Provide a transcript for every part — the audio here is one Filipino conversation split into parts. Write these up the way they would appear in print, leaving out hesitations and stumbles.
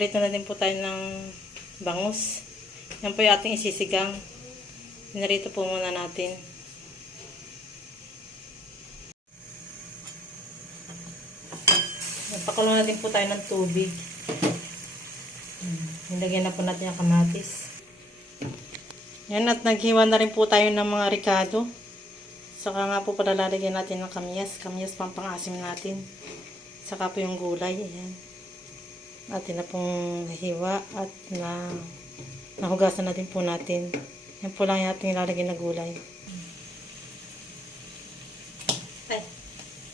Magpiprito na din po tayo ng bangus. Yan po yung ating isisigang. Pinarito po muna natin. Pakulo na din po tayo ng tubig. Nilagyan na po natin yung kamatis. Yan, at naghiwa na rin po tayo ng mga ricado. Saka nga po pala lalagyan natin ng kamyas. Kamyas pang-asim natin. Saka po yung gulay. Ayan. Atin na pong nahiwa at nahugasan na din po natin. Yan po lang yung ating lalagyan na gulay. Ay,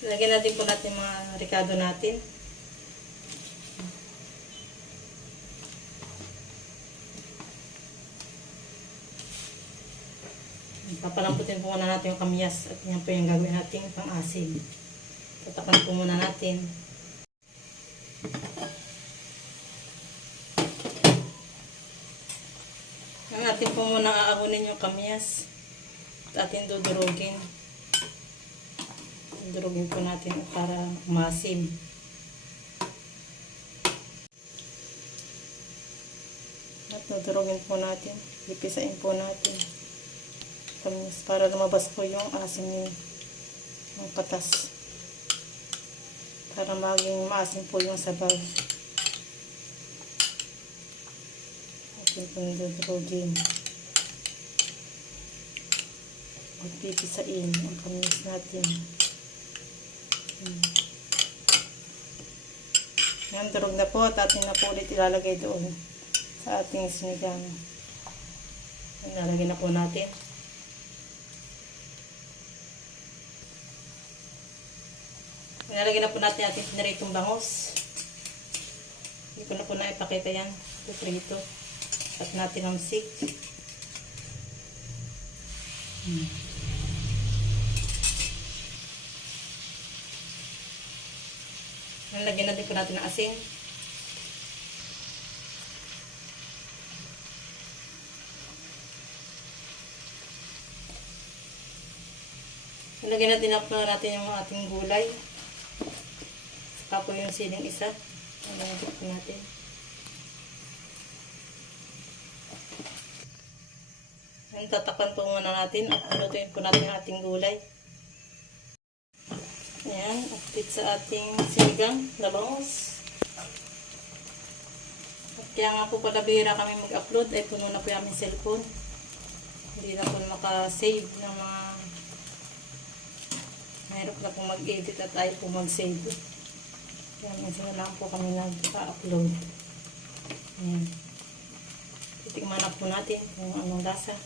lagyan natin po natin mga ricado natin. Papalamputin po muna natin yung kamyas at yan po yung gagawin natin pang-asim. Tatakpan po muna natin. Ang atin po muna aabunin yung kamyas at atin dudurugin. Dudurugin po natin para umasim. At dudurugin po natin. Ipisain po natin kamyas para lumabas po yung asim ng patas. Para maging maasim po yung sabaw. Atin pong dudurugin. At pipisain ang kamyas natin. Yan, durog na po at atin na po ulit ilalagay doon sa ating sinigang. Ilalagay na po natin. Ilalagay na po natin ating pinaritong bangus. Hindi ko na po naipakita yan. Piprito. At natin ang sik. Lagyan natin po natin ng asin. Lagyan natin po natin yung ating gulay. Saka po yung siling isa. Lagyan po natin. Yan, tatakpan po muna natin at lutuin po natin ang ating gulay. Ayan, update sa ating sinigang na bangus. At kaya nga po pala bihira kami mag-upload ay puno na po yung aming cellphone. Hindi na po makasave ng mga mahirap na po mag-edit at tayo po mag-save. Kaya minsan na lang po kami nag-upload. Ayan. Titikman na po natin kung anong lasa.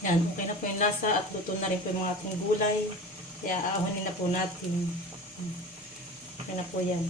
Yan, okay na po yung lasa at luto na rin po yung mga ating gulay. Kaya aahonin na po natin. Okay na po yan.